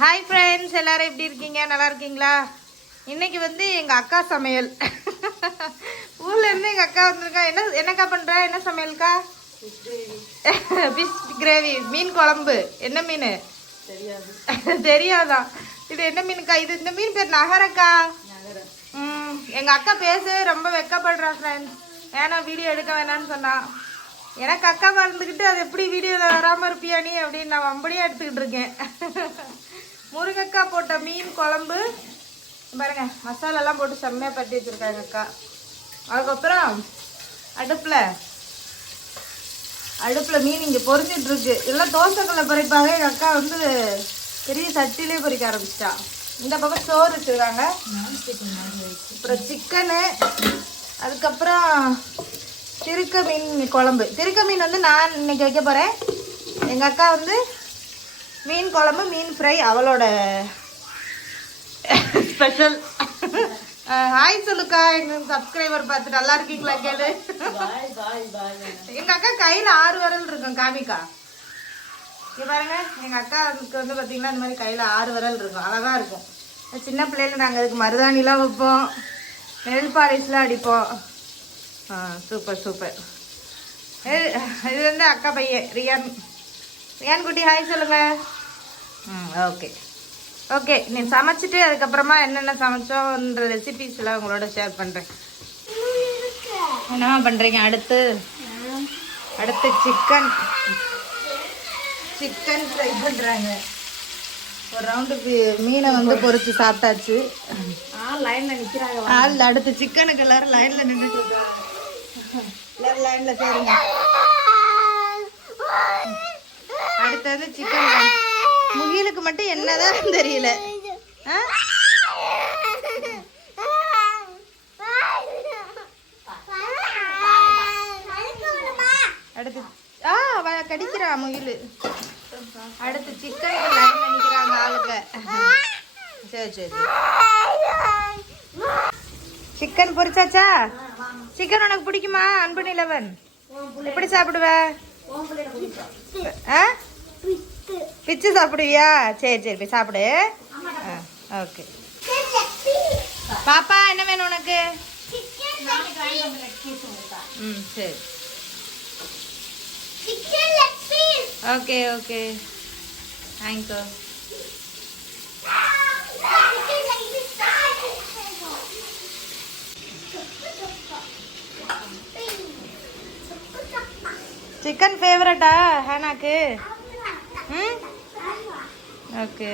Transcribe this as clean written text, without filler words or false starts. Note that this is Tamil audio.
ஹாய் ஃப்ரெண்ட்ஸ், எல்லாரும் எப்படி இருக்கீங்க? நல்லா இருக்கீங்களா? இன்னைக்கு வந்து எங்கள் அக்கா சமையல். ஊர்ல இருந்து எங்கள் அக்கா வந்திருக்கா. என்னக்கா பண்ணுற? என்ன சமையல்க்கா? ஃபிஷ் கிரேவி, மீன் குழம்பு. என்ன மீன்? தெரியாதா? இது என்ன மீனுக்கா? இந்த மீன் பேர் நகரக்கா. எங்கள் அக்கா பேசவே ரொம்ப வெக்கப்படுறா ஃப்ரெண்ட்ஸ். ஏன்னா வீடியோ எடுக்க வேணான்னு சொன்னா. எனக்கு அக்கா மறந்துக்கிட்டு அது எப்படி வீடியோவில் வராமல் இருப்பியா நீ அப்படின்னு நான் வம்படியாக எடுத்துக்கிட்டு இருக்கேன். முருங்கக்காய் போட்ட மீன் குழம்பு பாருங்க, மசாலாலாம் போட்டு செம்மையாக பட்டி வச்சுருக்காங்க அக்கா. அதுக்கப்புறம் அடுப்பில் மீன் இங்கே பொரிஞ்சிட்ருக்கு. எல்லாம் தோசைக்கல்ல பொரிப்பாங்க. எங்கள் அக்கா வந்து பெரிய சட்டிலே பொரிக்க ஆரம்பிச்சிட்டா. இந்த பக்கம் சோறு வச்சுருக்காங்க, அப்புறம் சிக்கனு, அதுக்கப்புறம் திருக்க மீன் குழம்பு. திருக்க மீன் வந்து நான் இன்னைக்கு வைக்க போகிறேன். எங்கள் அக்கா வந்து மீன் குழம்பு, மீன் ஃப்ரை அவளோட ஸ்பெஷல். ஹாய் சொல்லுக்கா எங்கள் சப்ஸ்கிரைபர் பார்த்து. நல்லா இருக்கீங்களா கேளு. எங்கள் அக்கா கையில் 6 விரல் இருக்கும். காமிக்கா இங்கே பாருங்க. எங்கள் அக்காவுக்கு வந்து பார்த்தீங்கன்னா இந்த மாதிரி கையில் 6 விரல் இருக்கும். அழகாக இருக்கும். சின்ன பிள்ளைல நாங்கள் அதுக்கு மருதாணிலாம் வைப்போம், நெல் பாலிஷ்லாம் அடிப்போம். Super super. இது வந்து அக்கா பையன் ரியான் குட்டி. ஹாய் சொல்லுங்க. Okay okay. நீ சமைச்சிட்டு அதுக்கப்புறமா என்னென்ன சமைச்சோன்ற ரெசிபிஸ்லாம் உங்களோட ஷேர் பண்ணுறேன். என்னமா பண்ணுறீங்க? அடுத்து சிக்கன் ஃப்ரை பண்ணுறாங்க. ஒரு ரவுண்டு மீனை வந்து பொரிச்சு சாப்பிட்டாச்சு. லைனில் நிற்கிறாங்க. அடுத்து சிக்கனுக்கு எல்லாரும் லைனில் நின்றுட்டு இருக்காங்க. எல்லாரும் லைனில் சேருங்க. அடுத்து வந்து சிக்கன். முகிலுக்கு மட்டும் என்னதான் தெரியல. அடுத்து கடிக்கிறா முகில். அடுத்து சிக்கனுக்கு லைன் நினைக்கிறாங்க ஆளுக்கு. சரி சரி. சிக்கன் பொரிச்சாச்சா? சிக்கன் உனக்கு பிடிக்குமா? அன்பு நிலவன் எப்படி சாப்பிடுவ? பிச்சு சாப்பிடுவியா? சரி சரி, போய் சாப்பிடு. ஓகே. பாப்பா என்ன வேணும் உனக்கு? சரி. Okay okay, thank you. சிக்கன் ஃபேவரட்டா ஹேனாக்கு? ஓகே.